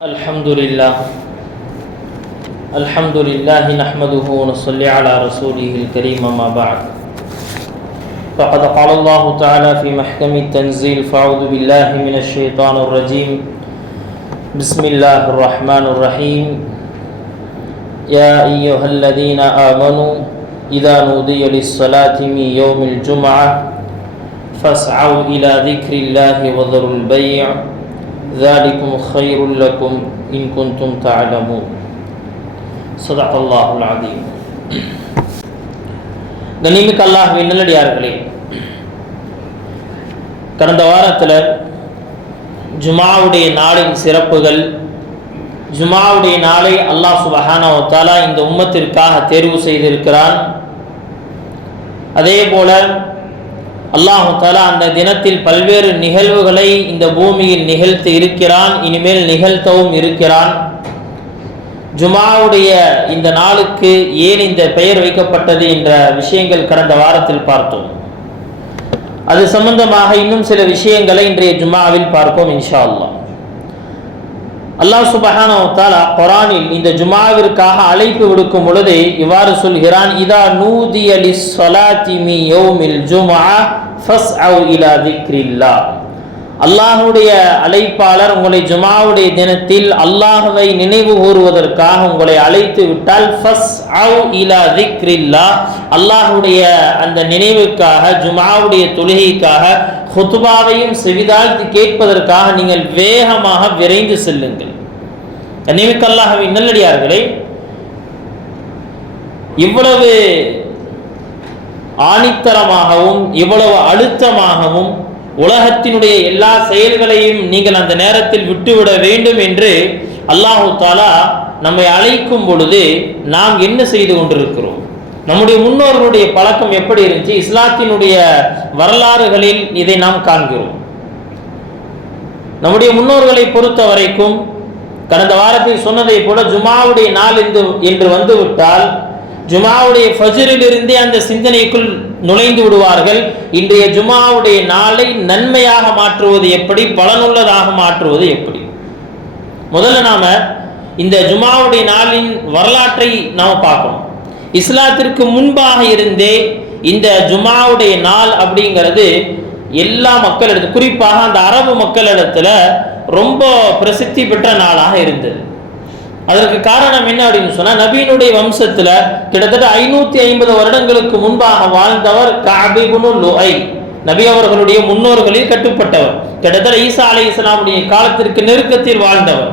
الحمد لله. الحمد لله نحمده ونصلي على رسوله الكريم ما بعد. فقد قال الله تعالى في محكم التنزيل فأعوذ بالله من الشيطان الرجيم. بسم الله الرحمن الرحيم. يا أيها الذين آمنوا إذا نودي للصلاة من يوم الجمعة فاسعوا إلى ذكر الله وذروا البيع. ذلكم خير لكم إن كنتم تعلمون صدق الله العظيم கண்ணிமிக்க அல்லாஹ்வின் நல்லடியார்களே கடந்த வாரத்தில் ஜுமாவுடைய நாளின் சிறப்புகள் ஜுமாவுடைய நாளை அல்லாஹ் சுபஹானா தாலா இந்த உம்மத்திற்காக தேர்வு செய்திருக்கிறான் அதே போல அல்லாஹு தாலா அந்த தினத்தில் பல்வேறு நிகழ்வுகளை இந்த பூமியில் நிகழ்த்த இருக்கிறான் இனிமேல் நிகழ்த்தவும் இருக்கிறான். ஜுமாவுடைய இந்த நாளுக்கு ஏன் இந்த பெயர் வைக்கப்பட்டது என்ற விஷயங்கள் கடந்த வாரத்தில் பார்த்தோம். அது சம்பந்தமாக இன்னும் சில விஷயங்களை இன்றைய ஜுமாவில் பார்ப்போம் இன்ஷா அல்லா அல்லாஹ் சுபஹான குரானில் இந்த ஜுமாவிற்காக அழைப்பு விடுக்கும் பொழுது இவ்வாறு சொல்கிறான் இதா நூதி அலி சொலாத்தி மி ஜுமா ஃபஸ் அவ் இலா திக்ரில்லா அல்லாஹுடைய அழைப்பாளர் உங்களை ஜுமாவுடைய தினத்தில் அல்லாஹுவை நினைவு கூறுவதற்காக உங்களை அழைத்து விட்டால் ஃபஸ் அவ் இலா திக்ரில்லா அல்லாஹுடைய அந்த நினைவுக்காக ஜுமாவுடைய தொழுகைக்காக ஹுத்துபாவையும் செவிதாழ்த்தி கேட்பதற்காக நீங்கள் வேகமாக விரைந்து செல்லுங்கள். நினைவுக்கு நல்லடியார்களே இவ்வளவு ஆணித்தரமாகவும் இவ்வளவு அழுத்தமாகவும் உலகத்தினுடைய எல்லா செயல்களையும் நீங்கள் அந்த நேரத்தில் விட்டுவிட வேண்டும் என்று அல்லாஹு தாலா நம்மை அழைக்கும் பொழுது நாம் என்ன செய்து கொண்டிருக்கிறோம்? நம்முடைய முன்னோர்களுடைய பழக்கம் எப்படி இருந்துச்சு? இஸ்லாத்தினுடைய வரலாறுகளில் இதை நாம் காண்கிறோம். நம்முடைய முன்னோர்களை பொறுத்த வரைக்கும் கடந்த வாரத்தில் சொன்னதை போல ஜுமாவுடைய நாள் என்று என்று வந்து விட்டால் ஜுமாவுடைய ஃபஜரில் அந்த சிந்தனைக்குள் நுழைந்து விடுவார்கள். இன்றைய ஜுமாவுடைய நாளை நன்மையாக மாற்றுவது எப்படி? பலனுள்ளதாக மாற்றுவது எப்படி? முதல்ல நாம இந்த ஜுமாவுடைய நாளின் வரலாற்றை நாம் பார்க்கணும். இஸ்லாத்திற்கு முன்பாக இருந்தே இந்த ஜுமாவுடைய நாள் அப்படிங்கிறது எல்லா மக்களிடத்து குறிப்பாக அந்த அரபு மக்களிடத்துல ரொம்ப பிரசித்தி பெற்ற நாளாக இருந்தது. அதற்கு காரணம் என்ன அப்படின்னு சொன்னா நபீனுடைய வம்சத்துல கிட்டத்தட்ட ஐநூத்தி ஐம்பது வருடங்களுக்கு முன்பாக வாழ்ந்தவர் காபிபுனு லுஐ நபி அவர்களுடைய முன்னோர்களில் கட்டுப்பட்டவர். கிட்டத்தட்ட ஈசா அலை இஸ்லாமுடைய காலத்திற்கு நெருக்கத்தில் வாழ்ந்தவர்.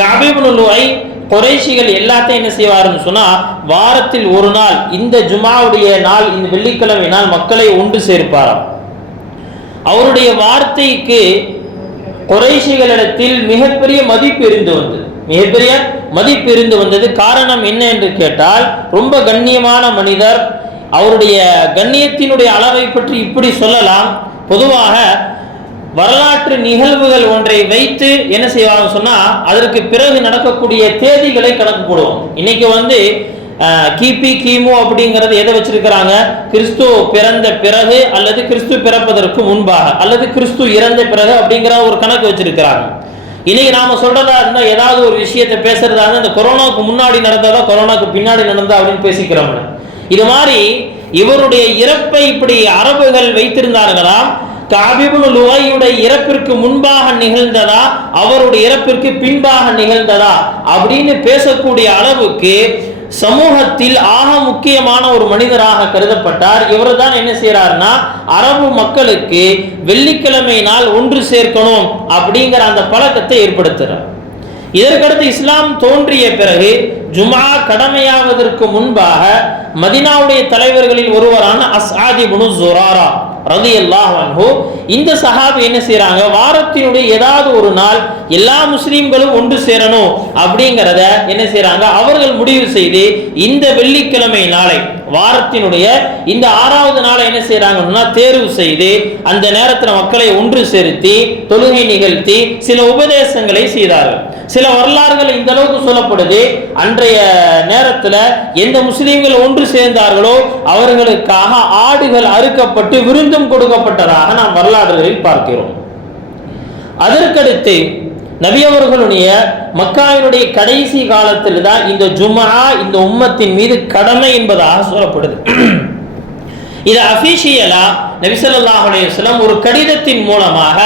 காபிபுனு லுஐ குறைஷிகள் எல்லாத்தையும் என்ன செய்வாருன்னு சொன்னா வாரத்தில் ஒரு நாள் இந்த ஜுமாவுடைய நாள் இந்த வெள்ளிக்கிழமை நாள் மக்களை ஒன்று சேர்ப்பாராம். அவருடைய வார்த்தைக்கு குறைசிகளிடத்தில் மிகப்பெரிய மதிப்பு இருந்து வந்தது. மிகப்பெரிய மதிப்பு இருந்து வந்தது காரணம் என்ன என்று கேட்டால் ரொம்ப கண்ணியமான மனிதர் அவருடைய கண்ணியத்தினுடைய அளவை பற்றி இப்படி சொல்லலாம். பொதுவாக வரலாற்று நிகழ்வுகள் ஒன்றை வைத்து என்ன செய்வாங்க சொன்னா அதற்கு பிறகு நடக்கக்கூடிய தேதிகளை கணக்கு போடுவோம் இன்னைக்கு வந்து கிபி கிமு அப்படிங்கிறது எதை வச்சிருக்கிறாங்க? கிறிஸ்து பிறந்த பிறகு அல்லது கிறிஸ்து பிறப்பதற்கு முன்பாக அல்லது கிறிஸ்து இறந்த பிறகு அப்படிங்கிற ஒரு கணக்கு வச்சிருக்கிறாங்க. இன்னைக்கு நாம சொல்றதா இருந்தா ஏதாவது ஒரு விஷயத்தை பேசுறதா இருந்தா இந்த கொரோனாவுக்கு முன்னாடி நடந்ததா கொரோனாக்கு பின்னாடி நடந்தா அப்படின்னு பேசிக்கிறோம் இது மாதிரி இவருடைய இறப்பை இப்படி அரபுகள் வைத்திருந்தார்களா? காபிபுல் இறப்பிற்கு முன்பாக நிகழ்ந்ததா? அவருடைய இறப்பிற்கு பின்பாக நிகழ்ந்ததா? அப்படின்னு பேசக்கூடிய அளவுக்கு சமூகத்தில் ஆக முக்கியமான ஒரு மனிதராக கருதப்பட்டார். இவர் தான் என்ன செய்யறாருன்னா அரபு மக்களுக்கு வெள்ளிக்கிழமை நாள் ஒன்று சேர்க்கணும் அப்படிங்கிற அந்த பழக்கத்தை ஏற்படுத்துறார். இதற்கடுத்து இஸ்லாம் தோன்றிய பிறகு ஜுமா கடமையாவதற்கு முன்பாக மதினாவுடைய தலைவர்களில் ஒருவரான அஸ்ஆதி புனு ஜுராரா ரவி அல்லாஹு இந்த சஹாபி என்ன செய்யறாங்க வாரத்தினுடைய ஏதாவது ஒரு நாள் எல்லா முஸ்லீம்களும் ஒன்று சேரணும் அப்படிங்கிறத என்ன செய்யறாங்க அவர்கள் முடிவு செய்து இந்த வெள்ளிக்கிழமை நாளை வாரத்தினுடைய இந்த ஆறாவது நாளை என்ன செய்யறாங்கன்னா தேர்வு செய்து அந்த நேரத்தில் மக்களை ஒன்று செலுத்தி தொழுகை நிகழ்த்தி சில உபதேசங்களை செய்தார்கள். சில வரலாறுகள் இந்த அளவுக்கு சொல்லப்படுது. அன்றைய நேரத்தில் எந்த முஸ்லீம்கள் ஒன்று சேர்ந்தார்களோ அவர்களுக்காக ஆடுகள் அறுக்கப்பட்டு விருந்தும் கொடுக்கப்பட்டதாக நாம் வரலாறுகளில் பார்க்கிறோம். அதற்கடுத்து நபியவர்களுடைய மக்காவினுடைய கடைசி காலத்தில் தான் இந்த ஜுமா இந்த உம்மத்தின் மீது கடமை என்பதாக சொல்லப்படுது. இது அபிஷியலா நபிசல்லாஹுடைய சிலம் ஒரு கடிதத்தின் மூலமாக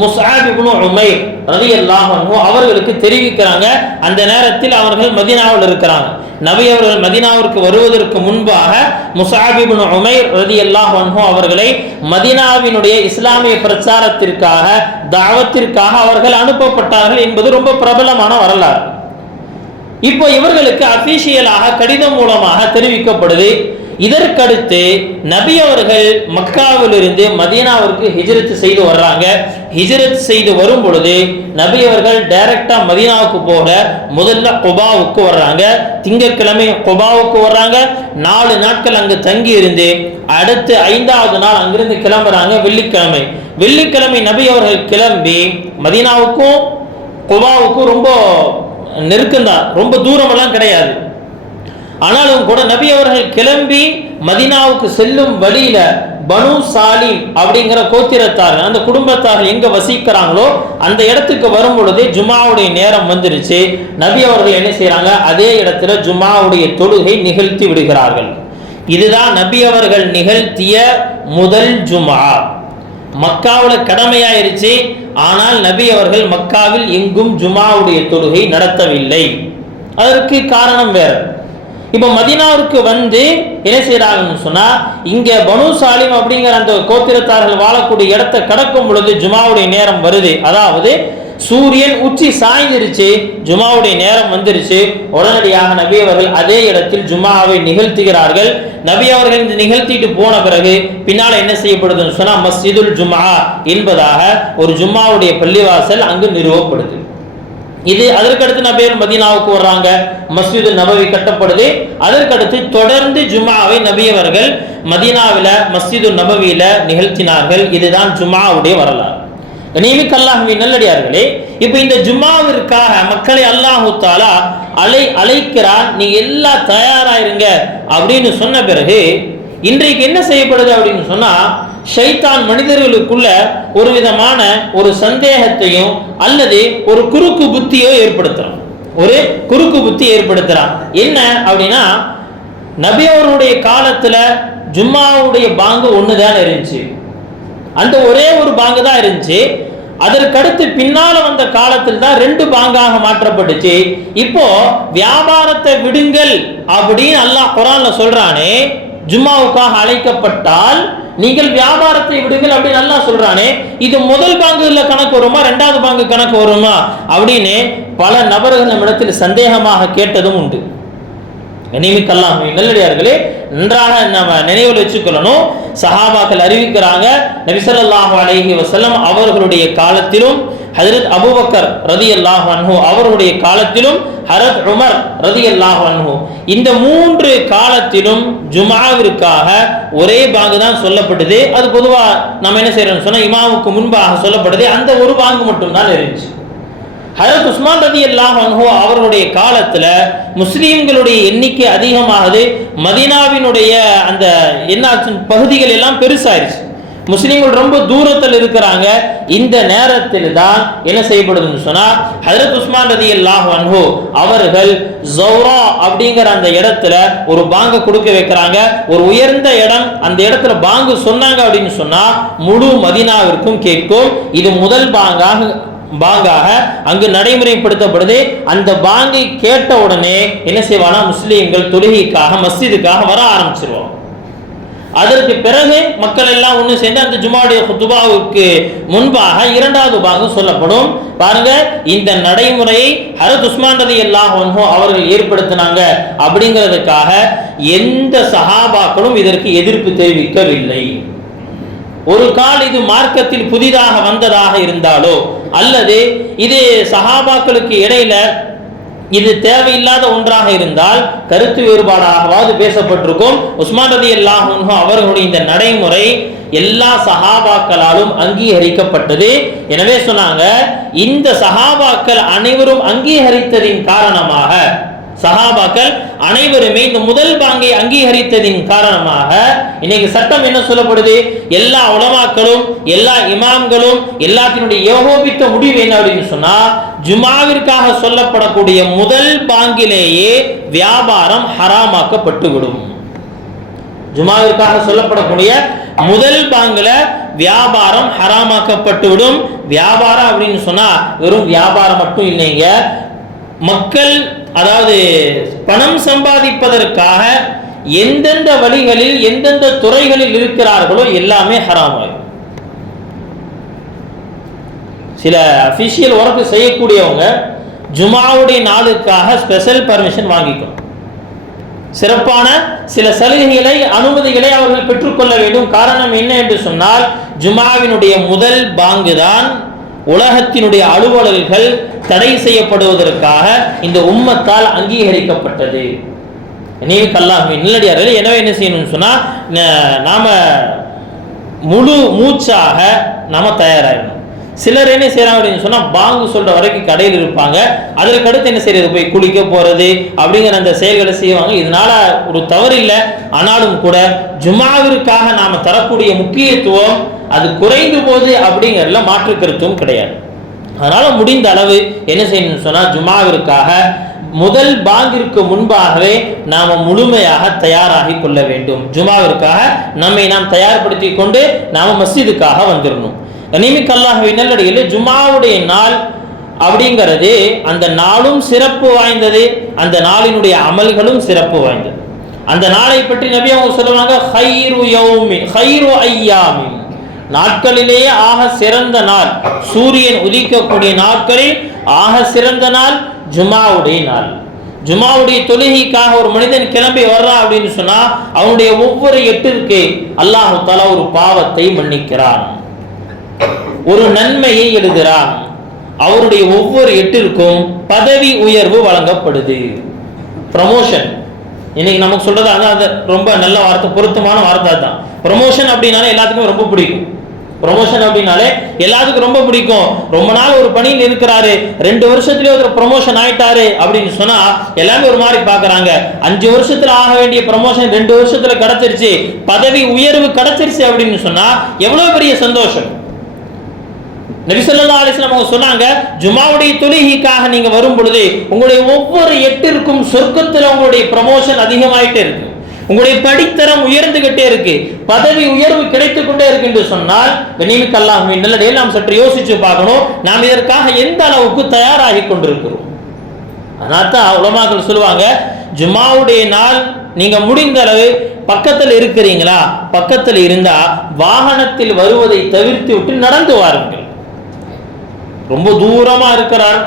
முசாபிபுனு இப்னு உமைர் ரதி அல்லாஹனும் அவர்களுக்கு தெரிவிக்கிறாங்க. அந்த நேரத்தில் அவர்கள் மதீனாவில் இருக்கிறாங்க. நபி அவர்கள் மதீனாவிற்கு வருவதற்கு முன்பாக முஸ்ஆப் இப்னு உமைர் ரலியல்லாஹு அவர்களை மதீனாவினுடைய இஸ்லாமிய பிரச்சாரத்திற்காக தாவத்திற்காக அவர்கள் அனுப்பப்பட்டார்கள் என்பது ரொம்ப பிரபலமான வரலாறு. இப்போ இவர்களுக்கு அபிஷியலாக கடிதம் மூலமாக தெரிவிக்கப்படுது. இதற்கடுத்து நபி அவர்கள் மக்காவிலிருந்து மதீனாவிற்கு ஹிஜரத் செய்து வர்றாங்க. ஹிஜரத் செய்து வரும் பொழுது நபி அவர்கள் டைரக்டா மதீனாவுக்கு போக முதல்ல கொபாவுக்கு வர்றாங்க. திங்கட்கிழமை கொபாவுக்கு வர்றாங்க. நாலு நாட்கள் அங்கு தங்கி இருந்து அடுத்து ஐந்தாவது நாள் அங்கிருந்து கிளம்புறாங்க வெள்ளிக்கிழமை. வெள்ளிக்கிழமை நபி அவர்கள் கிளம்பி மதீனாவுக்கும் கொபாவுக்கும் ரொம்ப நெருக்கம்தான். ரொம்ப தூரமெல்லாம் கிடையாது. ஆனாலும் கூட நபி அவர்கள் கிளம்பி மதினாவுக்கு செல்லும் வழியில பனு சாலிம் அப்படிங்கிற கோத்திரத்தார்கள் அந்த குடும்பத்தார்கள் எங்க வசிக்கிறாங்களோ அந்த இடத்துக்கு வரும் பொழுதே ஜுமாவுடைய நேரம் வந்துருச்சு. நபி அவர்கள் என்ன செய்யறாங்க அதே இடத்துல ஜுமாவுடைய தொழுகை நிகழ்த்தி விடுகிறார்கள். இதுதான் நபி அவர்கள் நிகழ்த்திய முதல் ஜுமா மக்காவில் கடமையாயிருச்சு. ஆனால் நபி அவர்கள் மக்காவில் எங்கும் ஜுமாவுடைய தொழுகை நடத்தவில்லை. அதற்கு காரணம் வேற. இப்போ மதீனாவிற்கு வந்து என்ன செய்கிறாங்கன்னு சொன்னால் இங்கே பனு சாலிம் அப்படிங்கிற அந்த கோத்திரத்தார்கள் வாழக்கூடிய இடத்தை கடக்கும் பொழுது ஜுமாவுடைய நேரம் வருது. அதாவது சூரியன் உச்சி சாய்ந்திருச்சு ஜுமாவுடைய நேரம் வந்துருச்சு. உடனடியாக நபி அவர்கள் அதே இடத்தில் ஜுமாவை நிகழ்த்துகிறார்கள். நபி அவர்கள் இந்த நிகழ்த்திட்டு போன பிறகு பின்னால் என்ன செய்யப்படுதுன்னு சொன்னால் மஸ்ஜிதுல் ஜுமா என்பதாக ஒரு ஜும்மாவுடைய பள்ளிவாசல் அங்கு நிறுவப்படுது. இது அதற்கடுத்து நபியர் மதீனாவுக்கு வர்றாங்க. மஸ்ஜிது நபவி கட்டப்படுது. அதற்கடுத்து தொடர்ந்து ஜுமாவை நபியவர்கள் மதினாவில் மஸ்ஜிது நபவியில நிகழ்த்தினார்கள். இதுதான் ஜுமாவுடைய வரலாறு. கனிமிக் அல்லாஹுவின் நல்லடியார்களே இப்போ இந்த ஜும்மாவிற்காக மக்களை அல்லாஹு தாலா அலை அழைக்கிறான். நீங்க எல்லாம் தயாராயிருங்க அப்படின்னு சொன்ன பிறகு இன்றைக்கு என்ன செய்யப்படுது அப்படின்னு சொன்னா ஷைத்தான் மனிதர்களுக்குள்ள ஒரு விதமான ஒரு சந்தேகத்தையும் அல்லது ஒரு குறுக்கு புத்தியோ ஏற்படுத்துகிறோம் ஒரு குறுக்கு புத்தி ஏற்படுத்துகிறான் என்ன அப்படின்னா நபி அவருடைய காலத்தில் ஜும்மாவுடைய பாங்கு ஒண்ணுதான் இருந்துச்சு. அந்த ஒரே ஒரு பாங்கு தான் இருந்துச்சு. அதற்கடுத்து பின்னால் வந்த காலத்தில் தான் ரெண்டு பாங்காக மாற்றப்பட்டுச்சு. இப்போ வியாபாரத்தை விடுங்கள் அப்படின்னு அல்லாஹ் குரான்ல சொல்றானே ஜும்மாவுக்காக அழைக்கப்பட்டால் நீங்கள் வியாபாரத்தை விடுங்கள் அப்படின்னு நல்லா சொல்றானே இது முதல் பாங்குல கணக்கு வருமா ரெண்டாவது பாங்கு கணக்கு வருமா? அப்படின்னு பல நபர்கள் நம்மிடத்தில் சந்தேகமாக கேட்டதும் உண்டு. நினைவுக்கெல்லாம் நல்லடியார்களே நன்றாக நம்ம நினைவில் வச்சுக்கொள்ளணும். சஹாபாக்கள் அறிவிக்கிறாங்க நபிசல்லாஹு அலைஹி வஸல்லம் அவர்களுடைய காலத்திலும் ஹஜரத் அபூபக்கர் ரதி அல்லாஹ் அன்ஹு அவருடைய காலத்திலும் ஹரத் உமர் ரதி அல்லாஹ் அன்ஹு. இந்த மூன்று காலத்திலும் ஜுமாவிற்காக ஒரே பாங்கு தான் சொல்லப்பட்டது அது பொதுவாக நம்ம என்ன செய்யறோம்னு சொன்னால் இமாவுக்கு முன்பாக சொல்லப்பட்டது அந்த ஒரு பாங்கு மட்டும் தான் இருந்துச்சு. ஹரத் உஸ்மான் ரதி அல்லாஹ் அன்ஹு அவர்களுடைய காலத்தில் முஸ்லீம்களுடைய எண்ணிக்கை அதிகமாகுது. மதீனாவினுடைய அந்த என்னாச்சு பகுதிகள் எல்லாம் பெருசாயிருச்சு. முஸ்லீம்கள் ரொம்ப தூரத்தில் இருக்கிறாங்க. இந்த நேரத்தில் தான் என்ன செய்யப்படுதுன்னு சொன்னா ஹஜரத் உஸ்மான் ரதி அல்லாஹ் அன்ஹு அவர்கள் ஜௌரா அப்படிங்கிற அந்த இடத்துல ஒரு பாங்க கொடுக்க வைக்கிறாங்க. ஒரு உயர்ந்த இடம் அந்த இடத்துல பாங்கு சொன்னாங்க அப்படின்னு சொன்னா முழு மதீனாவிற்கும் கேட்கும். இது முதல் பாங்காக பாங்காக அங்கு நடைமுறைப்படுத்தப்படுது. அந்த பாங்கை கேட்ட உடனே என்ன செய்வானா முஸ்லீம்கள் தொழுகைக்காக மஸ்ஜிதுக்காக வர ஆரம்பிச்சிருவாங்க. அதற்கு பிறகு மக்கள் எல்லாம் ஒன்று சேர்ந்து அந்த ஜுமாவுடைய குத்துபாவுக்கு முன்பாக இரண்டாவது பாகம் சொல்லப்படும். பாருங்க இந்த நடைமுறையை ஹரத் உஸ்மான் ரதி அவர்கள் ஏற்படுத்தினாங்க அப்படிங்கிறதுக்காக எந்த சஹாபாக்களும் இதற்கு எதிர்ப்பு தெரிவிக்கவில்லை. ஒரு கால் இது மார்க்கத்தில் புதிதாக வந்ததாக இருந்தாலோ அல்லது இது சஹாபாக்களுக்கு இடையில இது தேவையில்லாத ஒன்றாக இருந்தால் கருத்து வேறுபாடாகவாது பேசப்பட்டிருக்கும். உஸ்மான் ரதி அல்லாஹ் அவர்களுடைய இந்த நடைமுறை எல்லா சஹாபாக்களாலும் அங்கீகரிக்கப்பட்டது. எனவே சொன்னாங்க இந்த சஹாபாக்கள் அனைவரும் அங்கீகரித்ததின் காரணமாக சஹாபாக்கள் அனைவருமே இந்த முதல் பாங்கை அங்கீகரித்ததின் காரணமாக இன்னைக்கு சட்டம் என்ன சொல்லப்படுது? எல்லா உலமாக்களும் எல்லா இமாம்களும் எல்லாத்தினுடைய ஏகோபித்த முடிவு என்ன அப்படின்னு சொன்னா ஜுமாவிற்காக சொல்லப்படக்கூடிய முதல் பாங்கிலேயே வியாபாரம் ஹராமாக்கப்பட்டு விடும் ஜுமாவிற்காக சொல்லப்படக்கூடிய முதல் பாங்குல வியாபாரம் ஹராமாக்கப்பட்டு விடும் வியாபாரம் அப்படின்னு சொன்னா வெறும் வியாபாரம் மட்டும் இல்லைங்க. மக்கள் அதாவது பணம் சம்பாதிப்பதற்காக எந்தெந்த வழிகளில் எந்தெந்த துறைகளில் இருக்கிறார்களோ எல்லாமே ஹராமாகும் சில அஃபிஷியல் ஒர்க்கு செய்யக்கூடியவங்க ஜுமாவுடைய நாளுக்காக ஸ்பெஷல் பர்மிஷன் வாங்கிக்கணும். சிறப்பான சில சலுகைகளை அனுமதிகளை அவர்கள் பெற்றுக்கொள்ள வேண்டும். காரணம் என்ன என்று சொன்னால் ஜுமாவினுடைய முதல் பாங்கு தான் உலகத்தினுடைய அலுவலர்கள் தடை செய்யப்படுவதற்காக இந்த உம்மத்தால் அங்கீகரிக்கப்பட்டது. நினைவு கல்லாமே நிலடியார்கள் எனவே என்ன செய்யணும்னு சொன்னால் நாம் முழு மூச்சாக நாம் தயாராகணும் சிலர் என்ன செய்யறாங்க அப்படின்னு சொன்னா பாங்கு சொல்ற வரைக்கும் கடையில் இருப்பாங்க. அதற்கு அடுத்து என்ன செய்யறது போய் குளிக்க போறது அப்படிங்கிற அந்த செயல்களை செய்வாங்க. இதனால ஒரு தவறு இல்லை. ஆனாலும் கூட ஜுமாவிற்காக நாம தரக்கூடிய முக்கியத்துவம் அது குறைந்து போகுது அப்படிங்கிறதுல மாற்று கருத்தும் கிடையாது. அதனால முடிந்த அளவு என்ன செய்யணும்னு சொன்னா ஜுமாவிற்காக முதல் பாங்கிற்கு முன்பாகவே நாம முழுமையாக தயாராகி கொள்ள வேண்டும். ஜுமாவிற்காக நம்மை நாம் தயார்படுத்தி கொண்டு நாம மஸ்ஜிதுக்காக வந்துடணும் கனிமிக் அல்லாஹுவை நல்லடியில் ஜுமாவுடைய நாள் அப்படிங்கிறது அந்த நாளும் சிறப்பு வாய்ந்தது அந்த நாளினுடைய அமல்களும் சிறப்பு வாய்ந்தது. அந்த நாளை பற்றி நபி அவங்க சொல்லுவாங்க ஹைரு யௌமி ஹைரு ஐயாமி நாட்களிலேயே ஆக சிறந்த நாள் சூரியன் உதிக்கக்கூடிய நாட்களில் ஆக சிறந்த நாள் ஜுமாவுடைய நாள். ஜுமாவுடைய தொழுகைக்காக ஒரு மனிதன் கிளம்பி வர்றான் அப்படின்னு சொன்னா அவனுடைய ஒவ்வொரு எட்டிற்கு அல்லாஹு தாலா ஒரு பாவத்தை மன்னிக்கிறான். ஒரு நன்மையை எழுதுகிறார். அவருடைய ஒவ்வொரு எட்டிற்கும் பதவி உயர்வு வழங்கப்படுது. ப்ரமோஷன் இன்னைக்கு நமக்கு சொல்றது அதான் அது ரொம்ப நல்ல வார்த்தை பொருத்தமான வார்த்தை தான் ப்ரமோஷன் அப்படின்னாலே எல்லாத்துக்குமே ரொம்ப பிடிக்கும். ப்ரொமோஷன் அப்படின்னாலே எல்லாத்துக்கும் ரொம்ப பிடிக்கும். ரொம்ப நாள் ஒரு பணியில் இருக்கிறாரு ரெண்டு வருஷத்துலயே ஒரு ப்ரொமோஷன் ஆயிட்டாரு அப்படின்னு சொன்னா எல்லாமே ஒரு மாதிரி பாக்குறாங்க அஞ்சு வருஷத்துல ஆக வேண்டிய ப்ரொமோஷன் ரெண்டு வருஷத்துல கிடைச்சிருச்சு. பதவி உயர்வு கிடைச்சிருச்சு அப்படின்னு சொன்னா எவ்வளவு பெரிய சந்தோஷம். நபி அலிஸ்லாம் அவங்க சொன்னாங்க ஜுமாவுடைய தொழுகைக்காக நீங்க வரும் பொழுது உங்களுடைய ஒவ்வொரு எட்டிற்கும் சொர்க்கத்தில் உங்களுடைய ப்ரமோஷன் அதிகமாயிட்டே இருக்கு. உங்களுடைய படித்தரம் உயர்ந்துகிட்டே இருக்கு. பதவி உயர்வு கிடைத்துக் கொண்டே இருக்கு என்று சொன்னால் கண்ணியமிக்க அல்லாஹ்வின் நல்லடியில் நாம் சற்று யோசிச்சு பார்க்கணும். நாம் இதற்காக எந்த அளவுக்கு தயாராகி கொண்டிருக்கிறோம்? அதனால தான் உலமாக்கள் சொல்லுவாங்க ஜுமாவுடைய நாள் நீங்க முடிந்த அளவு பக்கத்தில் இருக்கிறீங்களா? பக்கத்தில் இருந்தா வாகனத்தில் வருவதை தவிர்த்து விட்டு நடந்து வாருங்கள். ரொம்ப தூரமா இருக்கிறார்.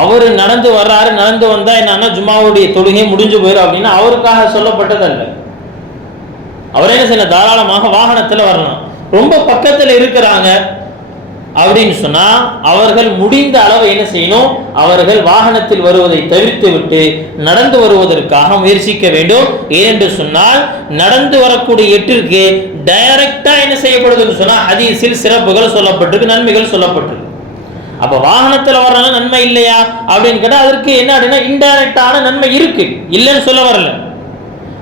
அவர் நடந்து வர்றாரு நடந்து வந்தா என்னன்னா ஜும்மாவுடைய தொழுகை முடிஞ்சு போயிடும் அப்படின்னு அவருக்காக சொல்லப்பட்டதல்ல. அவர் என்ன செய்யணும்? தாராளமாக வாகனத்துல வரலாம் ரொம்ப பக்கத்துல இருக்கிறாங்க அப்படின்னு சொன்னா அவர்கள் முடிந்த அளவு என்ன செய்யணும்? அவர்கள் வாகனத்தில் வருவதை தவிர்த்து விட்டு நடந்து வருவதற்காக முயற்சிக்க வேண்டும். ஏனென்று சொன்னால் நடந்து வரக்கூடிய எட்டிற்கு டைரக்டா என்ன செய்யப்படுதுன்னு சொன்னா சில சிறப்புகள் சொல்லப்பட்டிருக்கு நன்மைகள் சொல்லப்பட்டிருக்கு. அப்ப வாகனத்துல வர்றதுனால நன்மை இல்லையா? அப்படின்னு கேட்டா அதற்கு என்ன அப்படின்னா இன்டைரக்டான நன்மை இருக்கு. இல்லைன்னு சொல்ல வரல.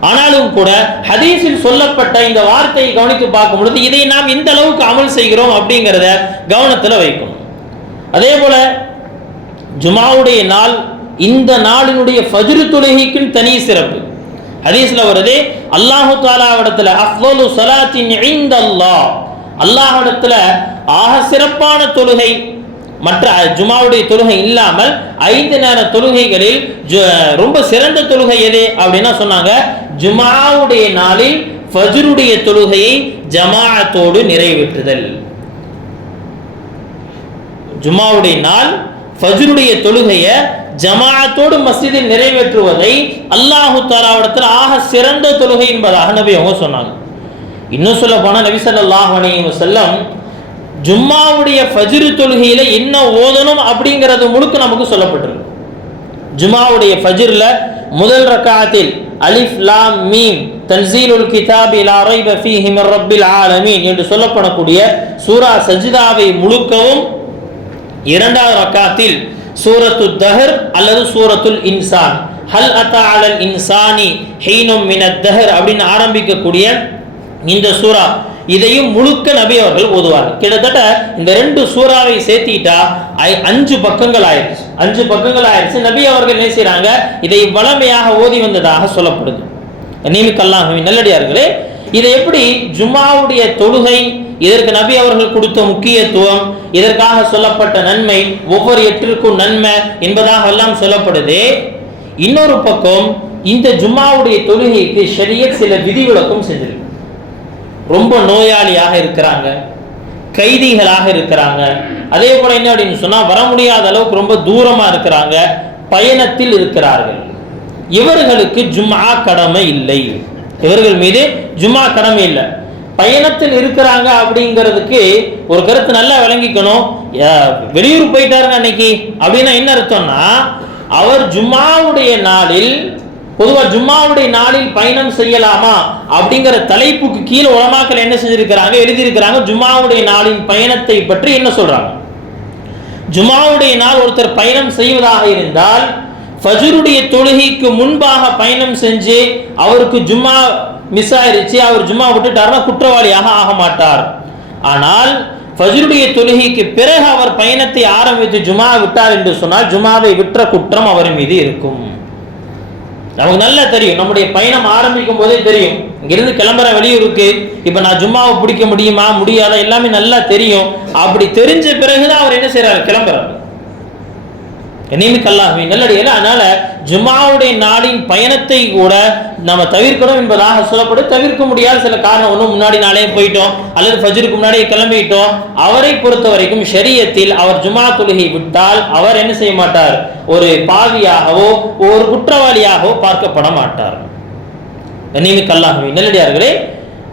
ஆனாலும் கூட ஹதீஸில் சொல்லப்பட்ட இந்த வார்த்தையை கவனித்து பார்க்கும் பொழுது இதை நாம் இந்த அளவுக்கு அமல் செய்கிறோம் அப்படிங்கிறத கவனத்தில் வைக்கணும். அதே போல ஜுமாவுடைய நாள் இந்த நாளினுடைய ஃபஜ்ரு தொழுகைக்கும் தனி சிறப்பு. ஹதீஸ்ல வருது அல்லாஹு தாலாவிடத்துல அஃலு சலாத்தின் அல்லாஹ் அல்லாஹிடத்துல ஆக சிறப்பான தொழுகை மற்ற ஜுமாவுடைய தொழுகை இல்லாமல் ஐந்து நேர தொழுகைகளில் ரொம்ப சிறந்த தொழுகை எது அப்படின்னா சொன்னாங்க ஜுமாவுடைய நாளில் ஃபஜ்ருடைய தொழுகையை ஜமாஅத்தோடு நிறைவேற்றுதல். ஜுமாவுடைய நாள் ஃபஜ்ருடைய தொழுகையை ஜமாஅத்தோடு மஸ்ஜிதில் நிறைவேற்றுவதை அல்லாஹு தாலாவிடத்தில் ஆக சிறந்த தொழுகை என்பதாக நபி அவங்க சொன்னாங்க. இன்னும் சொல்ல போனால் நபி சல்லாஹ் அலைஹி செல்லம் ஜும்மாவுடைய ஃபஜ்ரு தொழுகையில் என்ன ஓதணும் அப்படிங்கிறது முழுக்க நமக்கு சொல்லப்பட்டிருக்கு. ஜுமாவுடைய ஃபஜிரில் முதல் ரக்காத்தில் அலிஃப் லாம் மீம் தன்சீலுல் கிதாப் இலா ரைப ஃபீஹி ரப்பில் ஆலமீன் என்று சொல்லப்படக்கூடிய சூரா சஜிதாவை முழுக்கவும் இரண்டாவது ரக்காத்தில் சூரத்து தஹர் அல்லது சூரத்துல் இன்சான். ஹல் அத்தா அலல் இன்சானி ஹீனும் மினத் தஹர் அப்படின்னு ஆரம்பிக்கக்கூடிய இந்த சூரா இதையும் முழுக்க நபி அவர்கள் ஓதுவார்கள். கிட்டத்தட்ட இந்த ரெண்டு சூறாவை சேர்த்திட்டா ஐ- அஞ்சு பக்கங்கள் ஆயிடுச்சு. அஞ்சு பக்கங்கள் ஆயிடுச்சு. நபி அவர்கள் என்ன செய்கிறாங்க இதை வளமையாக ஓதி வந்ததாக சொல்லப்படுது. நீமிக்கல்லாகவே நல்லடியார்களே இதை எப்படி ஜும்மாவுடைய தொழுகை இதற்கு நபி அவர்கள் கொடுத்த முக்கியத்துவம் இதற்காக சொல்லப்பட்ட நன்மை ஒவ்வொரு எட்டிற்கும் நன்மை என்பதாக எல்லாம் சொல்லப்படுது. இன்னொரு பக்கம் இந்த ஜும்மாவுடைய தொழுகைக்கு ஷரியத் சில விதிவிலக்கும் செஞ்சிருக்கு ரொம்ப நோயாளியாக இருக்கிறாங்க. கைதிகளாக இருக்கிறாங்க. அதே போல என்ன அப்படின்னு சொன்னா வர முடியாத அளவுக்கு ரொம்ப தூரமா இருக்கிறாங்க. பயணத்தில் இருக்கிறார்கள். இவர்களுக்கு ஜும்மா கடமை இல்லை. இவர்கள் மீது ஜும்மா கடமை இல்லை. பயணத்தில் இருக்கிறாங்க அப்படிங்கிறதுக்கு ஒரு கருத்து நல்லா விளங்கிக்கணும். வெளியூர் போயிட்டாருங்க அன்னைக்கு. அப்படின்னா என்ன அர்த்தம்னா அவர் ஜும்மாவுடைய நாளில் பொதுவாக ஜும்மாவுடைய நாளில் பயணம் செய்யலாமா? அப்படிங்கிற தலைப்புக்கு கீழே உலமாக்கள் என்ன செஞ்சிருக்கிறாங்க? எழுதியிருக்கிறாங்க ஜும்மாவுடைய நாளின் பயணத்தை பற்றி என்ன சொல்றாங்க? ஜுமாவுடைய நாள் ஒருத்தர் பயணம் செய்வதாக இருந்தால் ஃபஜ்ருடைய தொழுகைக்கு முன்பாக பயணம் செஞ்சு அவருக்கு ஜும்மா மிஸ் ஆயிருச்சு அவர் ஜும்மா விட்டுட்டாருன்னா குற்றவாளியாக ஆக மாட்டார். ஆனால் ஃபஜ்ருடைய தொழுகைக்கு பிறகு அவர் பயணத்தை ஆரம்பித்து ஜும்மா விட்டார் என்று சொன்னால் ஜுமாவை விற்ற குற்றம் அவர் மீது இருக்கும். நமக்கு நல்லா தெரியும். நம்முடைய பயணம் ஆரம்பிக்கும் போதே தெரியும். இங்கிருந்து கிளம்புற வெளியூருக்கு இப்ப நான் ஜும்மாவை பிடிக்க முடியுமா? முடியாதா? எல்லாமே நல்லா தெரியும். அப்படி தெரிஞ்ச பிறகுதான் அவர் என்ன செய்யறாரு கிளம்புறாரு. நியமிக்கல்லாகவே நல்லடியில் அதனால் ஜும்மாவுடைய நாளின் பயணத்தை கூட நம்ம தவிர்க்கணும் என்பதாக சொல்லப்படும் தவிர்க்க முடியாத சில காரணம். ஒன்றும் முன்னாடி நாளே போயிட்டோம். அல்லது ஃபஜ்ருக்கு முன்னாடியே கிளம்பிட்டோம். அவரை பொறுத்த வரைக்கும் ஷரியத்தில் அவர் ஜுமா தொழுகை விட்டால் அவர் என்ன செய்ய மாட்டார்? ஒரு பாவியாகவோ ஒரு குற்றவாளியாகவோ பார்க்கப்பட மாட்டார். நியமிக்கல்லாகவே நல்லடியார்களே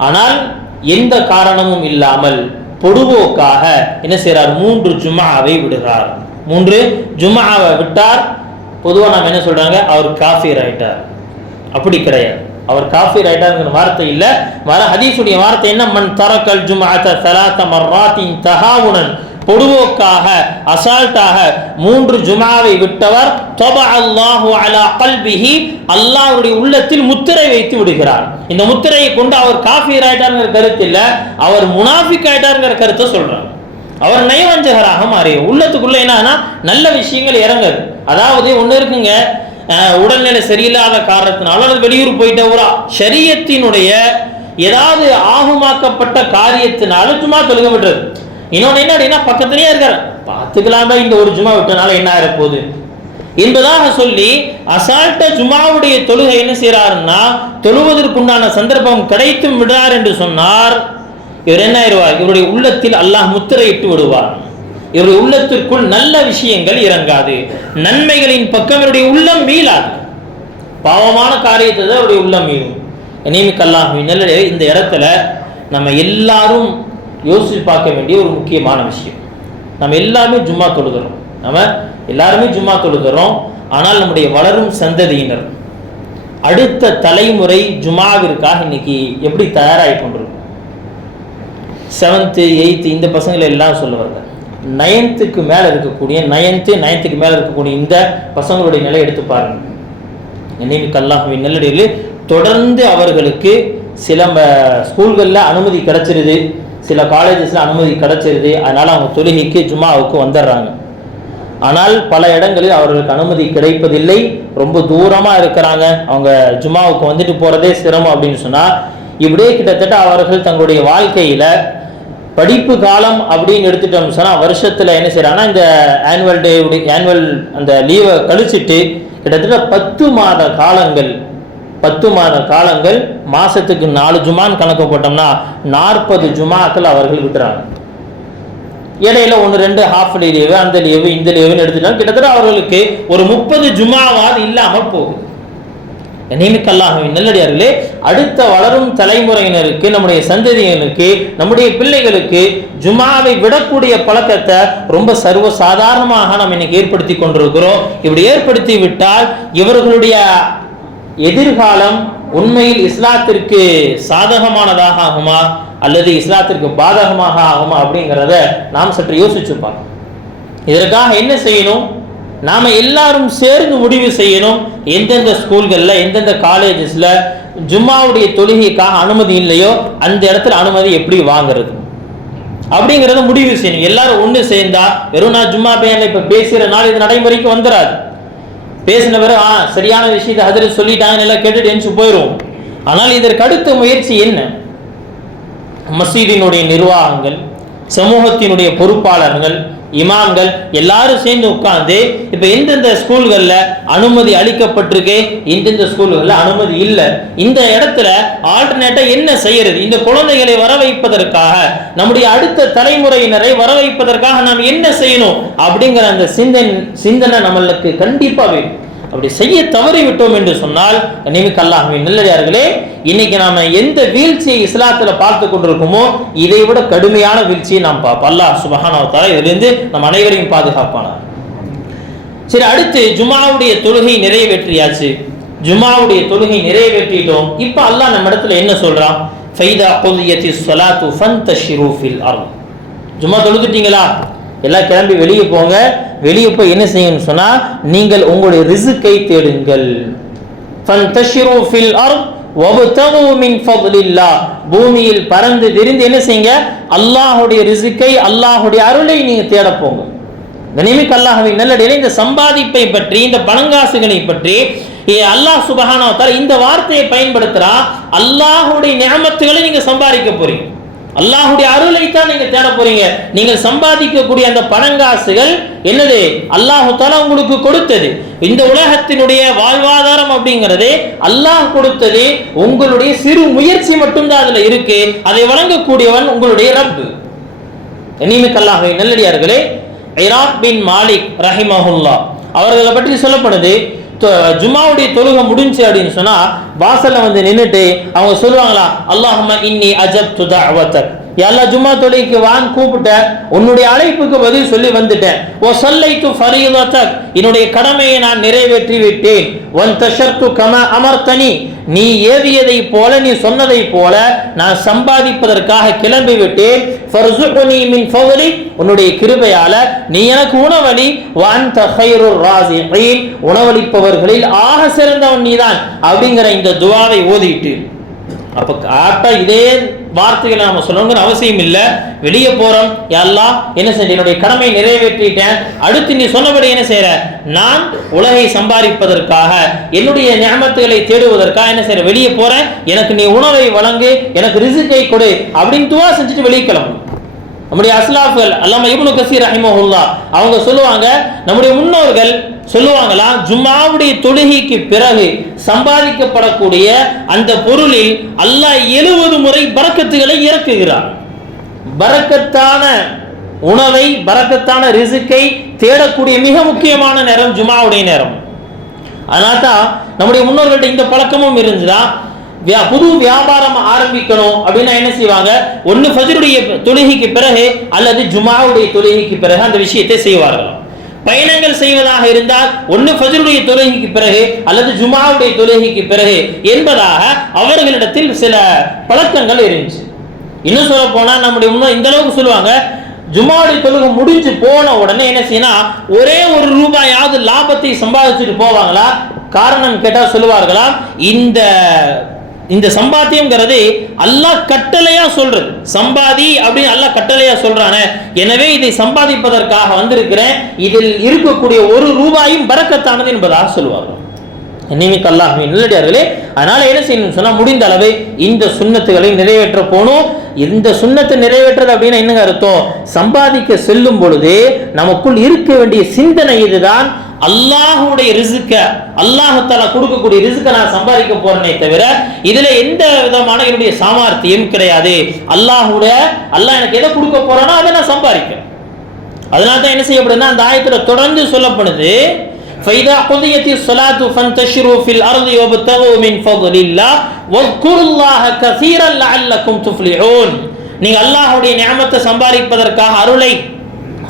ஆனால் எந்த காரணமும் இல்லாமல் பொடுபோக்காக என்ன செய்கிறார் மூன்று ஜுமாவை விடுகிறார். மூன்று ஜும்மாவை விட்டார். பொதுவாக நாம் என்ன சொல்றாங்க? அவர் காஃபீர் ஆயிட்டார். அப்படி கிடையாது. அவர் காஃபீர் ஆயிட்டாருங்கிற வார்த்தை இல்லை. வர ஹதீஸுடைய வார்த்தை என்ன? மன் தரக்கல் ஜும்ஆத சலாத்த மர்ராத்தின் தகாவுடன் பொடுவோக்காக அசால்ட்டாக மூன்று ஜுமாவை விட்டவர். தொப அல்லாஹு அலா கல்பிஹி அல்லாஹ்வுடைய உள்ளத்தில் முத்திரை வைத்து விடுகிறார். இந்த முத்திரையை கொண்டு அவர் காஃபீர் ஆயிட்டாருங்கிற கருத்து இல்லை. அவர் முனாஃபிக் ஆயிட்டாருங்கிற கருத்தை சொல்றார். அவர் நயவஞ்சகராக மாறி உள்ளத்துக்குள்ள என்னன்னா நல்ல விஷயங்கள் இறங்குது. அதாவது ஒண்ணு இருக்குங்க உடல்நிலை சரியில்லாத காரணத்தினால அல்லது வெளியூர் போயிட்டவரா சரியத்தினுடைய ஏதாவது ஆகுமாக்கப்பட்ட காரியத்தினால சும்மா தொழுக விடுறது. இன்னொன்னு என்ன அப்படின்னா பக்கத்துலயே இருக்காரு. பார்த்துக்கலாமே இந்த ஒரு ஜுமா விட்டனால என்ன ஆகிற போகுது என்பதாக சொல்லி அசால்ட்ட ஜுமாவுடைய தொழுகை என்ன செய்யறாருன்னா தொழுவதற்குண்டான சந்தர்ப்பம் கிடைத்தும் விடுறார் என்று சொன்னார். இவர் என்ன ஆயிடுவார்? இவருடைய உள்ளத்தில் அல்லாஹ் முத்திரையிட்டு விடுவார். இவருடைய உள்ளத்திற்குள் நல்ல விஷயங்கள் இறங்காது. நன்மைகளின் பக்கம் இவருடைய உள்ளம் மீளாது. பாவமான காரியத்தை தான் அவருடைய உள்ளம் மீளும் நியமிக்கல்லாஹ் நல்ல இந்த இடத்துல நம்ம எல்லாரும் யோசித்து பார்க்க வேண்டிய ஒரு முக்கியமான விஷயம். நம்ம எல்லாமே ஜும்மா தொழுகிறோம். நம்ம எல்லாருமே ஜும்மா தொழுகிறோம். ஆனால் நம்முடைய வளரும் சந்ததியினர் அடுத்த தலைமுறை ஜுமாவிற்காக இன்னைக்கு எப்படி தயாராகி கொண்டிருக்கும்? செவன்த்து எயித்து இந்த பசங்களை எல்லாம் சொல்லுவாங்க. நைன்த்துக்கு மேலே இருக்கக்கூடிய நைன்த்து நைன்த்துக்கு மேலே இருக்கக்கூடிய இந்த பசங்களுடைய நிலை எடுத்து பாருங்க. நினைவுக்கு அல்லாஹுவின் நல்லடியில் தொடர்ந்து அவர்களுக்கு சில ஸ்கூல்களில் அனுமதி கிடைச்சிருது. சில காலேஜஸில் அனுமதி கிடைச்சிருது. அதனால் அவங்க தொழுகைக்கு ஜுமாவுக்கு வந்துடுறாங்க. ஆனால் பல இடங்களில் அவர்களுக்கு அனுமதி கிடைப்பதில்லை. ரொம்ப தூரமாக இருக்கிறாங்க. அவங்க ஜுமாவுக்கு வந்துட்டு போகிறதே சிரமம் அப்படின்னு சொன்னால் இப்படியே கிட்டத்தட்ட அவர்கள் தங்களுடைய வாழ்க்கையில் படிப்பு காலம் அப்படின்னு எடுத்துட்டோம்னு சொன்னால் வருஷத்தில் என்ன செய்கிறாங்கன்னா இந்த ஆனுவல் டே ஆனுவல் அந்த லீவை கழிச்சிட்டு கிட்டத்தட்ட பத்து மாத காலங்கள் பத்து மாத காலங்கள் மாதத்துக்கு நாலு ஜுமான்னு கணக்கு போட்டோம்னா நாற்பது ஜுமாக்கள் அவர்கள் விட்டுறாங்க. இடையில ஒன்று ரெண்டு ஹாஃப் டே லீவு அந்த லீவு இந்த லீவுன்னு எடுத்துட்டோம். கிட்டத்தட்ட அவர்களுக்கு ஒரு முப்பது ஜுமாவாது இல்லாமல் போகுது. நியமிக்கல்லாகவே நல்லடியார்களே அடுத்த வளரும் தலைமுறையினருக்கு நம்முடைய சந்ததியினருக்கு நம்முடைய பிள்ளைகளுக்கு ஜுமாவை விடக்கூடிய பழக்கத்தை ரொம்ப சர்வ சாதாரணமாக நாம் இன்னைக்கு ஏற்படுத்தி கொண்டிருக்கிறோம். இப்படி ஏற்படுத்தி விட்டால் இவர்களுடைய எதிர்காலம் உண்மையில் இஸ்லாத்திற்கு சாதகமானதாக ஆகுமா அல்லது இஸ்லாத்திற்கு பாதகமாக ஆகுமா அப்படிங்கிறத நாம் சற்று யோசிச்சு பார்க்கணும் இதற்காக என்ன செய்யணும்? நாம எல்லாரும் சேர்ந்து முடிவு செய்யணும். எந்தெந்த ஸ்கூல்களில் எந்தெந்த காலேஜஸில் ஜும்மாவுடைய தொழுகைக்காக அனுமதி இல்லையோ அந்த இடத்துல அனுமதி எப்படி வாங்குறது? அப்படிங்கிறத முடிவு செய்யணும். எல்லாரும் ஒன்று சேர்ந்தா வெறும் நான் ஜும்மா பையன்ல இப்ப பேசுற நாள் இது நடைமுறைக்கு வந்துடாது பேசின பிறகு ஆ சரியான விஷயத்தை அதில் சொல்லிட்டாங்கன்னு எல்லாம் கேட்டுட்டு எந்திச்சு போயிடும் ஆனால் இதற்கு அடுத்த முயற்சி என்ன? மசீதினுடைய நிர்வாகங்கள் சமூகத்தினுடைய பொறுப்பாளர்கள் இமாம்கள் எல்லாரும் சேர்ந்து உட்கார்ந்து இப்ப எந்தெந்த ஸ்கூல்கள்ல அனுமதி அளிக்கப்பட்டிருக்கு எந்தெந்த ஸ்கூல்கள்ல அனுமதி இல்லை. இந்த இடத்துல ஆல்டர்னேட்டா என்ன செய்யறது? இந்த குழந்தைகளை வர வைப்பதற்காக நம்முடைய அடுத்த தலைமுறையினரை வர வைப்பதற்காக நாம் என்ன செய்யணும்? அப்படிங்கிற அந்த சிந்தனை சிந்தனை நம்மளுக்கு கண்டிப்பா வேணும். அப்படி செய்ய தவறி விட்டோம் என்று சொன்னால் நிமிக்கு அல்லாஹ்வின் நல்லடியார்களே இன்னைக்கு நாம எந்த வீழ்ச்சியை இஸ்லாத்துல பார்த்து கொண்டிருக்கோமோ இதை விட கடுமையான வீழ்ச்சியை நாம் பார்ப்போம். அல்லாஹ் சுபஹானஹு தஆலா இதிலிருந்து நம் அனைவரையும் பாதுகாப்பானார் சரி அடுத்து ஜுமாவுடைய தொழுகை நிறைவேற்றியாச்சு. ஜுமாவுடைய தொழுகை நிறைவேற்றிட்டோம். இப்போ அல்லாஹ் நம்ம இடத்துல என்ன சொல்றான்? ஃபைதா குல்யத்தி ஸலாத்து ஃபந்தஷிரு ஃபில் அர்த். ஜும்மா தொழுதுட்டீங்களா? எல்லாம் கிளம்பி வெளியே போங்க. வெளியே போய் என்ன செய்யணும்னு சொன்னா நீங்கள் உங்களுடைய ரிசுக்கை தேடுங்கள். ஃபந்தஷிரு ஃபில் அர்த். பூமியில் பறந்து விரிந்து என்ன செய்யுங்க? அல்லாஹுடைய ரிசுக்கை அல்லாஹுடைய அருளை நீங்க தேட போங்க. கனிமிக் அல்லாஹ்வின் நல்லடியில் இந்த சம்பாதிப்பை பற்றி இந்த பணங்காசுகளை பற்றி ஏ அல்லாஹ் சுபஹானஹு இந்த வார்த்தையை பயன்படுத்துறா. அல்லாஹுடைய நியமத்துகளை நீங்க சம்பாதிக்க போறீங்க. அல்லாஹுடைய அருளை தான் நீங்க தேட போறீங்க. நீங்கள் சம்பாதிக்கக்கூடிய அந்த பணங்காசுகள் என்னது? அல்லாஹு தாலா உங்களுக்கு கொடுத்தது. இந்த உலகத்தினுடைய வாழ்வாதாரம் அப்படிங்கிறது அல்லாஹ் கொடுத்தது. உங்களுடைய சிறு முயற்சி மட்டும்தான் அதுல இருக்கு. அதை வழங்கக்கூடியவன் உங்களுடைய ரப்பு. கண்ணியமிக்க அல்லாஹ்வை நல்லடியார்களே ஐராக் பின் மாலிக் ரஹிமஹுல்லா. அவர்களை பற்றி சொல்லப்படுது ஜுமாவுடைய தொழுகை முடிஞ்சு அப்படின்னு சொன்னா வாசல்ல வந்து நின்னுட்டு அவங்க சொல்லுவாங்களா அல்லாஹ் இன்னி அஜப் துதஅவதக் எல்லா ஜும்மா தொழிலுக்கு வான் கூப்பிட்ட உன்னுடைய அழைப்புக்கு பதில் சொல்லி வந்துட்டேன். ஓ சொல்லைத்து ஃபரீதத்தக். என்னுடைய கடமையை நான் நிறைவேற்றி விட்டேன். ஒன் தஷர்த்து கம அமர்த்தனி. நீ ஏவியதை போல நீ சொன்னதை போல நான் சம்பாதிப்பதற்காக கிளம்பி விட்டேன். உன்னுடைய கிருபையால நீ எனக்கு உணவளி வஅன்த கைருர் ராசிகீன் உணவளிப்பவர்களில் ஆக சிறந்தவன் நீதான். அப்படிங்கிற இந்த துவாவை ஓதிட்டு. அப்ப காட்டா இதே வார்த்தைகளை நாம சொல்லணுங்கிற அவசியம் இல்ல. வெளியே போறோம். எல்லாம் என்ன செஞ்ச என்னுடைய கடமை நிறைவேற்றிட்டேன். அடுத்து நீ சொன்னபடி என்ன செய்யற நான் உலகை சம்பாதிப்பதற்காக என்னுடைய ஞாபகத்துகளை தேடுவதற்காக என்ன செய்யற வெளியே போறேன். எனக்கு நீ உணவை வழங்கு எனக்கு ரிசுக்கை கொடு அப்படின்னு துவா செஞ்சுட்டு வெளியே கிளம்பணும் நம்முடைய அஸ்லாஃப்கள் அல்லாம இப்னு கசீர் ரஹிமஹுல்லா அவங்க சொல்லுவாங்க நம்முடைய முன்னோர்கள் சொல்லுவாங்களா ஜும்மாவுடைய தொழுகைக்கு பிறகு சம்பாதிக்கப்படக்கூடிய அந்த பொருளில் அல்லாஹ் எழுபது முறை பறக்கத்துகளை இறக்குகிறார் பறக்கத்தான உணவை பறக்கத்தான ரிசுக்கை தேடக்கூடிய மிக முக்கியமான நேரம் ஜுமாவுடைய நேரம். அதனால தான் நம்முடைய முன்னோர்கள்ட்ட இந்த பழக்கமும் இருந்துதா வியா- புது வியாபாரம் ஆரம்பிக்கணும் அப்படின்னா என்ன செய்வாங்க? ஒன்னு ஃபஜருடைய தொழுகைக்கு பிறகு அல்லது ஜுமாவுடைய தொழுகைக்கு பிறகு அந்த விஷயத்தை செய்வார்களாம் பயணங்கள் செய்வதாக இருந்தால் ஒன்று ஃபஜ்ருடைய தொழுகைக்கு பிறகு அல்லது ஜுமாவுடைய தொழுகைக்கு பிறகு என்பதாக அவர்களிடத்தில் சில பழக்கங்கள் இருந்துச்சு. இன்னும் சொல்ல போனால் நம்முடைய முன்னோர் இந்த அளவுக்கு சொல்லுவாங்க ஜுமாவுடைய தொழுகை முடிஞ்சு போன உடனே என்ன செய்யணும் ஒரே ஒரு ரூபாயாவது லாபத்தை சம்பாதிச்சுட்டு போவாங்களா? காரணம் கேட்டால் சொல்லுவார்களா இந்த இந்த சம்பாத்தியம்ங்கிறது அல்லாஹ் கட்டளையா சொல்றது. சம்பாதி அப்படின்னு அல்லாஹ் கட்டளையா சொல்றானே. எனவே இதை சம்பாதிப்பதற்காக வந்திருக்கிறேன். இதில் இருக்கக்கூடிய ஒரு ரூபாயும் பறக்கத்தானது என்பதாக சொல்லுவார்கள். நிமிக் அல்லாஹ் நல்லடியார்களே அதனால என்ன செய்யணும் சொன்னா முடிந்த அளவு இந்த சுண்ணத்துகளை நிறைவேற்ற போகணும். இந்த சுண்ணத்தை நிறைவேற்றது அப்படின்னா என்னங்க அர்த்தம்? சம்பாதிக்க செல்லும் பொழுது நமக்குள் இருக்க வேண்டிய சிந்தனை இதுதான். அல்லாஹுடைய ரிசுக்க அல்லாஹால கொடுக்கக்கூடிய ரிசுக்க நான் சம்பாதிக்க போறேனே தவிர இதுல எந்த விதமான என்னுடைய சாமர்த்தியம் கிடையாது அல்லாஹுடைய அல்லாஹ் எனக்கு எதை கொடுக்க போறானோ அதை நான் சம்பாதிக்கிறேன் அதனால தான் என்ன செய்யப்படுதுன்னா அந்த ஆயத்துல தொடர்ந்து சொல்லப்படுது فإذا قضيت الصلاة فانتشروا في الأرض وابتغوا من فضل الله واذكروا الله كثيرا لعلكم تفلحون நீங்க அல்லாஹ்வுடைய நியமத்தை சம்பாதிப்பதற்காக அருளை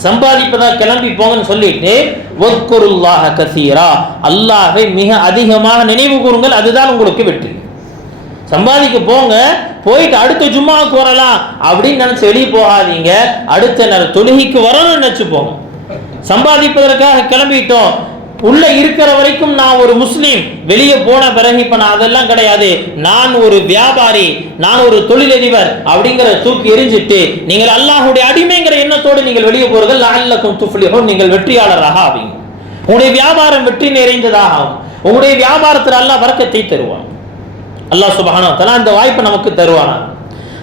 சம்பாதிப்பதாக கிளம்பி போங்கன்னு சொல்லிட்டு வத்குருல்லாஹ கசீரா. அல்லாஹை மிக அதிகமாக நினைவு கூறுங்கள் அதுதான் உங்களுக்கு வெற்றி. சம்பாதிக்க போங்க போயிட்டு அடுத்த ஜும்மாவுக்கு வரலாம் அப்படின்னு நினைச்சு வெளியே போகாதீங்க. அடுத்த நேரம் தொழுகைக்கு வரணும்னு நினைச்சு போங்க. சம்பாதிப்பதற்காக கிளம்பிட்டோம். உள்ள இருக்கிற வரைக்கும் நான் ஒரு முஸ்லீம். வெளியே போன பிறகு இப்ப நான் அதெல்லாம் கிடையாது. நான் ஒரு வியாபாரி நான் ஒரு தொழிலதிபர் அப்படிங்கிற தூக்கி எரிஞ்சிட்டு நீங்கள் அல்லாஹுடைய அடிமைங்கிற எண்ணத்தோடு நீங்கள் வெளியே போறீர்கள் லஅல்லக்கும் துஃப்லிஹூன் நீங்கள் வெற்றியாளராக ஆவீங்க. உங்களுடைய வியாபாரம் வெற்றி நிறைந்ததாக ஆகும் உங்களுடைய வியாபாரத்தில் அல்லாஹ் வரக்கத்தை தருவான். அல்லாஹ் சுபஹானஹு அந்த வாய்ப்பை நமக்கு தருவானா?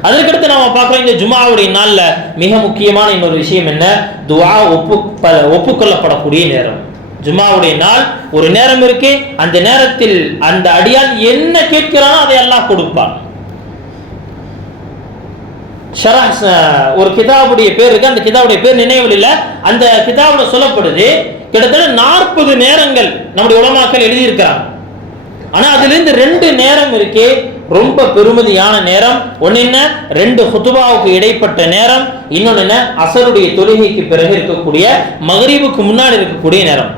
அதற்கடுத்து நாம பார்க்குறோம் இந்த ஜுமாவுடைய நாளில் மிக முக்கியமான இன்னொரு விஷயம் என்ன? துவா ஒப்பு ப- ஒப்புக்கொள்ளப்படக்கூடிய நேரம். ஜுமாவுடைய நாள் ஒரு நேரம் இருக்கு அந்த நேரத்தில் அந்த அடியான் என்ன கேட்கிறானோ அதை எல்லாம் கொடுப்பான். ஒரு கிதாபுடைய பேர் இருக்கு அந்த கிதாபுடைய பேர் நினைவில் இல்லை. அந்த கிதாபுல சொல்லப்படுது கிட்டத்தட்ட நாற்பது நேரங்கள் நம்முடைய உலமாக்கள் எழுதியிருக்கிறாங்க. ஆனா அதுல இருந்து ரெண்டு நேரம் இருக்கே ரொம்ப பெருமதியான நேரம். ஒன்னு என்ன? ரெண்டு ஹுதுபாவுக்கு இடைப்பட்ட நேரம். இன்னொன்னு என்ன? அசருடைய தொழுகைக்கு பிறகு இருக்கக்கூடிய மகரீபுக்கு முன்னாடி இருக்கக்கூடிய நேரம்.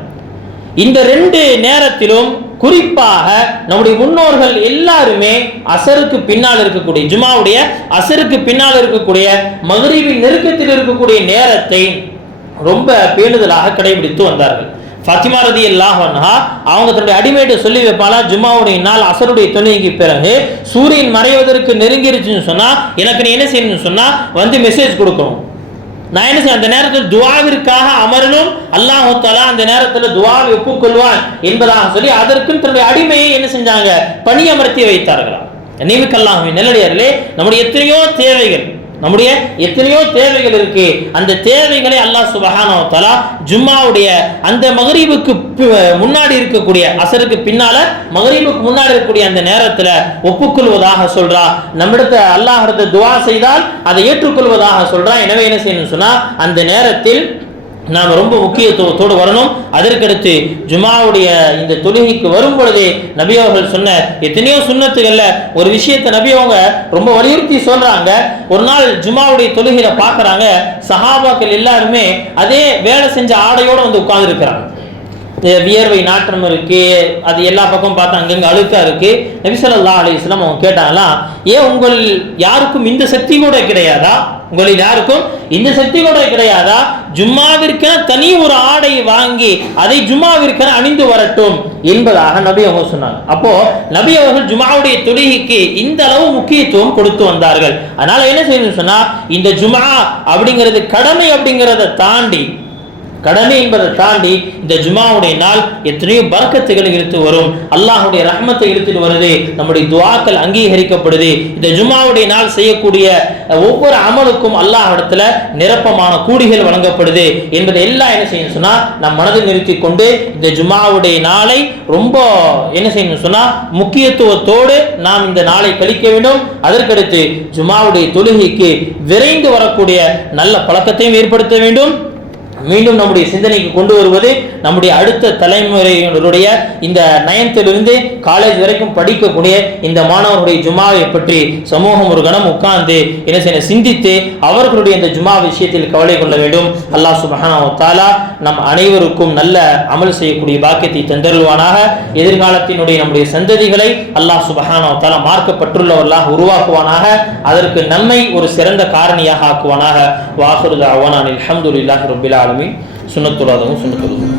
இந்த ரெண்டு நேரத்திலும் குறிப்பாக நம்முடைய முன்னோர்கள் எல்லாருமே அசருக்கு பின்னால் இருக்கக்கூடிய ஜுமாவுடைய அசருக்கு பின்னால் இருக்கக்கூடிய மகரீபின் நெருக்கத்தில் இருக்கக்கூடிய நேரத்தை ரொம்ப பேணுதலாக கடைபிடித்து வந்தார்கள். ஃபாத்திமா ரதி அவங்க தன்னுடைய அடிமையிட்ட சொல்லி வைப்பாளா ஜும்மாவுடைய நாள் அசருடைய தொழுகைக்கு பிறகு சூரியன் மறைவதற்கு நெருங்கிருச்சுன்னு சொன்னால் எனக்கு நீ என்ன செய்யணும்னு சொன்னால் வந்து மெசேஜ் கொடுக்கணும். நான் என்ன செய்ய அந்த நேரத்தில் துவாவிற்காக அமரணும் அல்லாஹ் தஆலா அந்த நேரத்தில் துவாவை ஒப்புக்கொள்வான் என்பதாக சொல்லி அதற்கும் தன்னுடைய அடிமையை என்ன செஞ்சாங்க? பணியமர்த்தி வைத்தார்களாம். நியமிக்கல்லாமே நெல்லடியார்களே நம்முடைய எத்தனையோ தேவைகள் நம்முடைய எத்தனையோ தேவைகள் இருக்கு. அந்த தேவைகளை அல்லாஹ் சுபஹானஹு ஜும்மாவுடைய அந்த மகரீபுக்கு முன்னாடி இருக்கக்கூடிய அசருக்கு பின்னால மகரீபுக்கு முன்னாடி இருக்கக்கூடிய அந்த நேரத்துல ஒப்புக்கொள்வதாக சொல்றா. நம்மிடத்த அல்லாஹ் துவா செய்தால் அதை ஏற்றுக்கொள்வதாக சொல்றா. எனவே என்ன செய்யணும் சொன்னா அந்த நேரத்தில் நாம் ரொம்ப முக்கியத்துவத்தோடு வரணும். அதற்கடுத்து ஜுமாவுடைய இந்த தொழுகைக்கு வரும் பொழுதே நபி அவர்கள் சொன்ன எத்தனையோ சுண்ணத்துகள்ல ஒரு விஷயத்தை நபி அவங்க ரொம்ப வலியுறுத்தி சொல்றாங்க. ஒரு நாள் ஜுமாவுடைய தொழுகையில பார்க்குறாங்க. சஹாபாக்கள் எல்லாருமே அதே வேலை செஞ்ச ஆடையோட வந்து உட்கார்ந்துருக்கிறாங்க. வியர்வை நாற்றம் இருக்கு. அது எல்லா பக்கம் பார்த்தா அங்கங்க அழுக்கா இருக்கு. நபிசல்லா ஸல்லல்லாஹு அலைஹி அவங்க கேட்டாங்களாம் ஏன் உங்கள் யாருக்கும் இந்த சக்தி கூட கிடையாதா? உங்களில் யாருக்கும் இந்த சக்தி கூட கிடையாதா? ஜும்மாவிற்கென தனி ஒரு ஆடை வாங்கி அதை ஜும்மாவிற்கென அணிந்து வரட்டும். என்பதாக நபி அவங்க சொன்னாங்க. அப்போ நபி அவர்கள் ஜுமாவுடைய தொழுகைக்கு இந்த அளவு முக்கியத்துவம் கொடுத்து வந்தார்கள். அதனால என்ன செய்யணும்னு சொன்னா இந்த ஜுமா அப்படிங்கிறது கடமை அப்படிங்கிறத தாண்டி கடமை என்பதை தாண்டி இந்த ஜுமாவுடைய நாள் எத்தனையோ பறக்கத்துகளை இழுத்து வரும். அல்லாஹுடைய ரஹமத்தை இழுத்துட்டு வருது. நம்முடைய துவாக்கள் அங்கீகரிக்கப்படுது. இந்த ஜுமாவுடைய நாள் செய்யக்கூடிய ஒவ்வொரு அமலுக்கும் அல்லாஹ் இடத்துல நிரப்பமான கூடிகள் வழங்கப்படுது என்பதை எல்லாம் என்ன செய்யணும் சொன்னா நம் மனதில் நிறுத்தி கொண்டு இந்த ஜுமாவுடைய நாளை ரொம்ப என்ன செய்யணும் சொன்னா முக்கியத்துவத்தோடு நாம் இந்த நாளை கழிக்க வேண்டும். அதற்கடுத்து ஜுமாவுடைய தொழுகைக்கு விரைந்து வரக்கூடிய நல்ல பழக்கத்தையும் ஏற்படுத்த வேண்டும். மீண்டும் நம்முடைய சிந்தனைக்கு கொண்டு வருவது நம்முடைய அடுத்த தலைமுறையினருடைய இந்த நயன்த்திலிருந்து காலேஜ் வரைக்கும் படிக்கக்கூடிய இந்த மாணவர்களுடைய ஜுமாவை பற்றி சமூகம் ஒரு கணம் உட்கார்ந்து என்ன செய்ய சிந்தித்து அவர்களுடைய இந்த ஜுமா விஷயத்தில் கவலை கொள்ள வேண்டும். அல்லாஹ் சுபஹானா தாலா நம் அனைவருக்கும் நல்ல அமல் செய்யக்கூடிய பாக்கியத்தை தந்தருள்வானாக. எதிர்காலத்தினுடைய நம்முடைய சந்ததிகளை அல்லாஹ் சுபஹானா தாலா மார்க்கப்பட்டுள்ளவர்களாக உருவாக்குவானாக. அதற்கு நன்மை ஒரு சிறந்த காரணியாக ஆக்குவானாக. வாஹுரு தாவானான் அல்ஹம்துலில்லாஹி ரப்பில் ஆலமீன் சுன்னத்துல்லாதவும் சுண்ணத்துள்ளதும்.